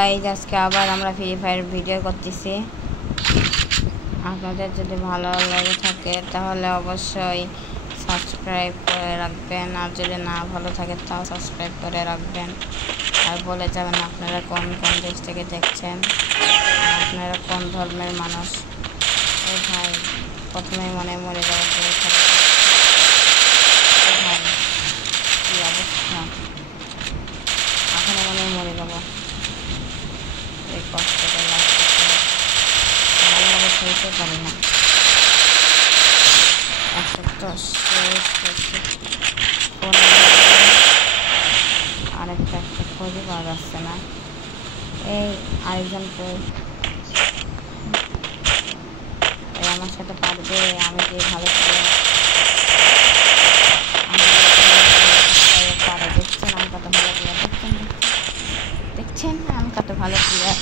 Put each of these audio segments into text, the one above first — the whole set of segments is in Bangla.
গাইজ আজকে আবার আমরা ফ্রি ফায়ার ভিডিও করতেছি। আপনাদের যদি ভালো লাগে থাকে তাহলে অবশ্যই সাবস্ক্রাইব করে রাখবেন, আর যদি না ভালো থাকে তাও সাবস্ক্রাইব করে রাখবেন। আর বলে যাবেন আপনারা কোন কোন দেশ থেকে দেখছেন, আর আপনারা কোন ধর্মের মানুষ। এই ভাই প্রথমেই মনে মরে যাওয়া ভাই কী অবস্থা, এখনো মনে মরে যাবো। এই কষ্টটা ভালোভাবে খেলতে পারি না। আরেকটা খোঁজই পাওয়া যাচ্ছে না। এই আরেকজন আমার সাথে পারবে, আমি যে ভালো পারে দেখছেন আমি কত ভালো প্লেয়ার, দেখছেন আমি কত ভালো প্লেয়ার।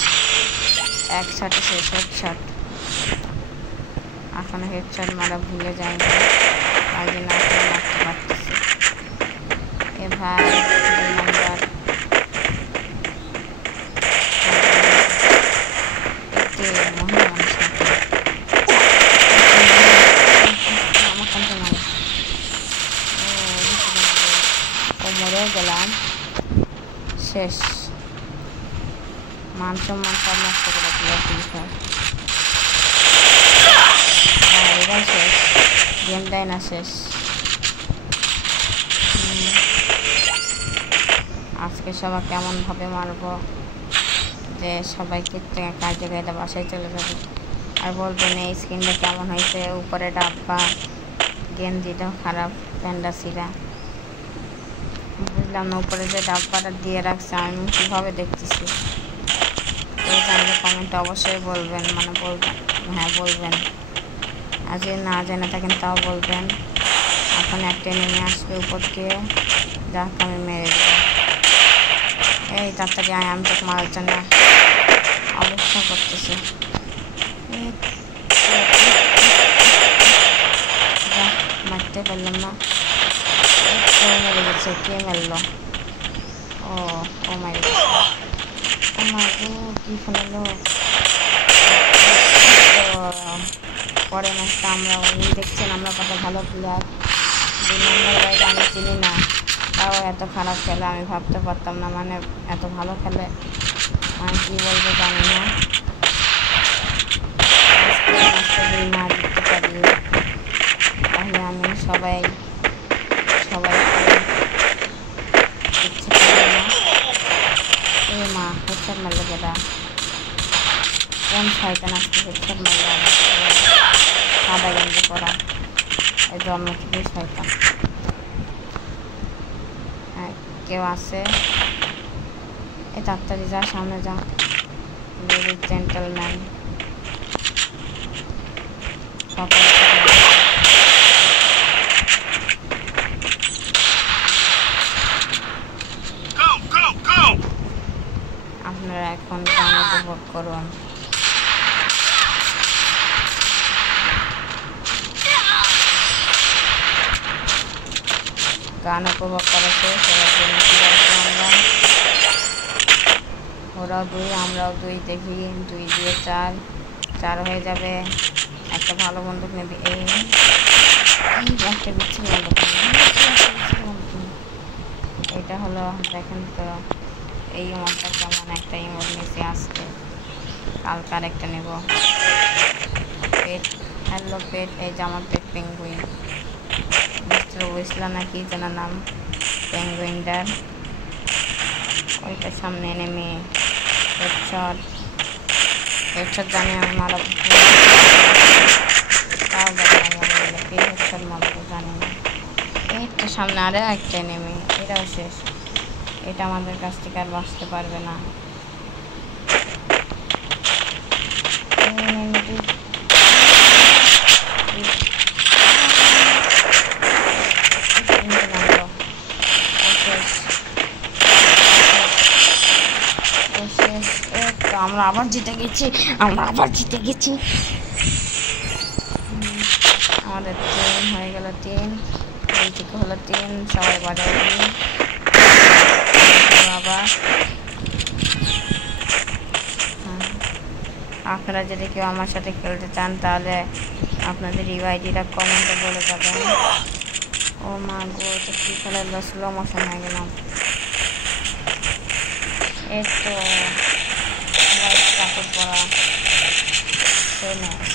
এক শটে শেষ, হেডশট। এখনো হেডশট মারা ভুলে যায়নি, তাই জন্য এখন মারতে পারতেছি। এ ভাই 2 নম্বর মরে গেলাম, শেষ। মান সম্মান সব নষ্ট করে দিল ফ্রি ফায়ার। এবার শেষ, গেম দেয় না, শেষ। আজকে সবাই কেমনভাবে মারবো যে সবাইকে কাজে গাইতে বাসায় চলে যাবে। আর বলবেন এই স্ক্রিনটা কেমন হয়েছে, উপরে ডাব্বা, গেঞ্জিটাও খারাপ, প্যান্ডাসিরা। বুঝলাম না উপরে যে ডাব্বাটা দিয়ে রাখছে আমি কীভাবে দেখতেছি। কেউ জানলে কমেন্টে অবশ্যই বলবেন, মানে বলবেন, হ্যাঁ বলবেন। আর যদি না জেনে থাকেন তাও বলবেন। এখন একটা নেমে আসবে উপর দিয়ে, যাকে আমি মেরে দেবো। এই তাড়াতাড়ি আয়, আমি তোকে মারার জন্য অবস্থা করতেছি। মারতে পারলাম না, মেরে গেছে। কে মারলো? ও মারি গেছে। ও মা গো, কি ফেললো। পরে ম্যাচটা আমরা দেখছেন আমরা কত ভালো প্লেয়ার। 2 নম্বর গাইড আমি চিনি না, তাও এত খারাপ খেলে আমি ভাবতে পারতাম না, মানে এত ভালো খেলে আমি কী বলবো জানি না। না জিততে পারি তাহলে আমি সবাই ইচ্ছে করি না। এ মা হেডশট মারলো কেটা, কোন শয়তান আজকে হেডশট মারলো? সাদা গেঞ্জি পরা, এই জন্ম থেকেই শয়তান। হ্যাঁ কেউ আছে? এই তাড়াতাড়ি যা, সামনে যা, লেডিজ জেন্টলম্যান। আপনারা এখন গান উপভোগ করুন। গান উপভোগ করেছে আমরা, ওরাও 2 আমরাও 2 দেখি। 2 দিয়ে 4 হয়ে যাবে। একটা ভালো বন্দুক নেবে। এই একটা বিচ্ছিন্ন বন্দুক, এটা হলো দেখেন তো এই ইমোটটা কেমন একটা ইমোট নিচে আসছে। কালকে আরেকটা নেব। পেট, হ্যালো পেট, এই যে আমার পেট পেঙ্গুইন, বুঝলাম না কি যেন নাম পেঙ্গুইনটার। ওইটার সামনে নেমে হেডশট জানি আমি মারা, তাও মরে গেল। কে হেডশট মারবো জানি না। এইটার সামনে আরে একটা নেমে, এটাও শেষ। এটা আমাদের কাছ থেকে আর বাঁচতে পারবে না। আমরা আবার জিতে গেছি, আমাদের 3 হয়ে গেল। 3 এই থেকে হলো 3, সবাই বাজায় আবার আপনারা যদি কেউ আমার সাথে খেলতে চান তাহলে আপনাদের ইউআইডিটা কমেন্টে বলে যাবেন। ও মা গো, তো কী খেলে স্লো মোশন হয়ে গেলাম। এই তো কাপড় পরা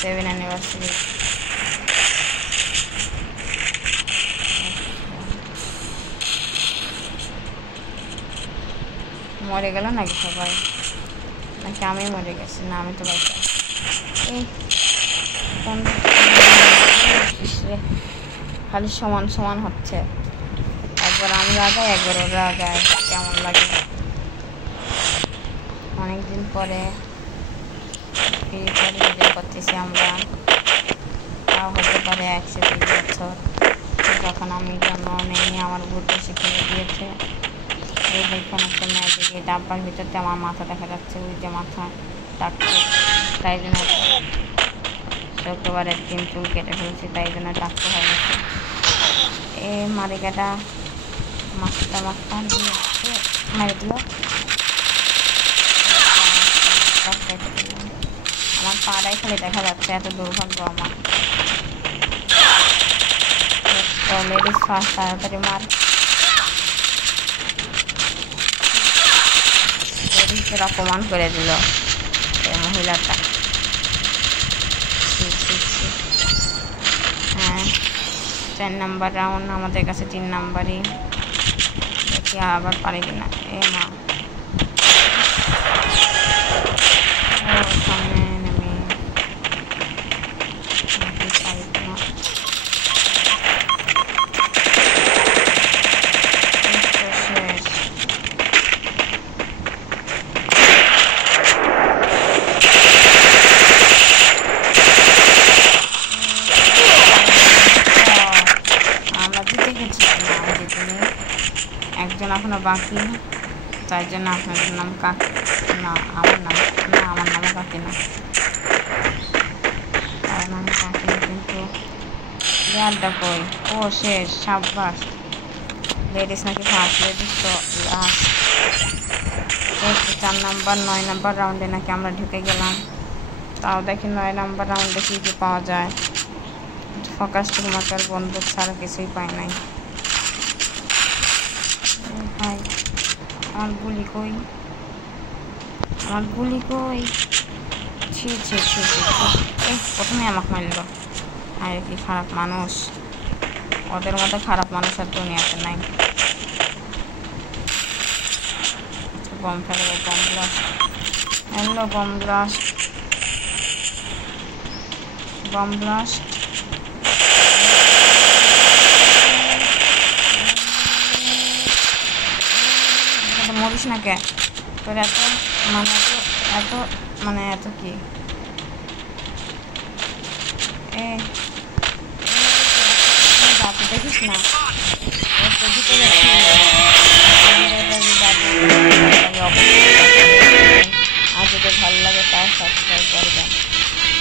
7 অ্যানিভার্সারি। মরে গেল নাকি সবাই, নাকি আমি মরে গেছি? না, আমি তো বাইরে। এই খালি সমান সমান হচ্ছে, একবার আমরা আগাই একবার ওরা আগায়, কেমন লাগে। অনেকদিন পরে ভিডিও করতেছি আমরা, তাও হতে পারে 120 বছর। যখন আমি জন্ম নেই আমার বুদ্ধি শিখিয়ে দিয়েছে। এই দেখুন একটা ম্যাজিক, এই ডাব্বার ভিতরতে আমার মাথা দেখা যাচ্ছে, ওই যে মাথা ডাক্তার, তাই জন্য শুক্রবারের দিন চুল কেটে ফেলছি, তাই জন্য ডাক্তার হয়ে গেছে। এ মারিকাটা মাথা দিয়ে মেরে দিল, আমার পাড়াই খালি দেখা যাচ্ছে, এত দুর্ভাগ্য আমার। তো লেডিস ফার্স্ট, তাড়াতাড়ি মার। লেডিসদের অপমান করে দিল এই মহিলাটা। হ্যাঁ, 4 নাম্বার রাউন্ড, আমাদের কাছে 3 নাম্বারই। দেখি আবার পারে কিনা। এ মা, সামনে নেমে একজন এখনো বাকি, তাই জন্য আপনাদের নাম কাকি না, আমার নাম না, আমার নামে কাকি না, কারণ আমি কাকি। কিন্তু ইয়ারটা কই? ও শেষ, সাব্বাস। লেডিস নাকি ফার্স্ট, লেডিস তো লাস্ট। 4 নাম্বার 9 নাম্বার রাউন্ডে নাকি আমরা ঢুকে গেলাম। তাও দেখি 9 নাম্বার রাউন্ডে কী কী পাওয়া যায়। ফোকাস্টিং মার্কার বন্দুক ছাড়া কিছুই পাই নাই। ভাই আমার গুলি কই, আমার গুলি কই? ছি ছি ছি ছি, এই প্রথমে আমাকে মারল। আর কি খারাপ মানুষ, ওদের মতো খারাপ মানুষ আর দুনিয়াতে নাই। বম ফেলবো, bomb blast. Hello bomb blast, bomb blast. মরিস না কে? তোর এত এত কি? দেখিস না আর যদি ভালো লাগে তাও সাবস্ক্রাইব করবেন।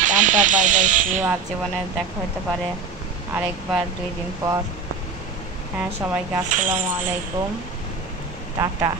Tata, bye bye, ciao. আর জীবনে দেখা হতে পারে আরেকবার 2 দিন পর। হ্যাঁ, সবাইকে আসসালামু আলাইকুম, টাটা।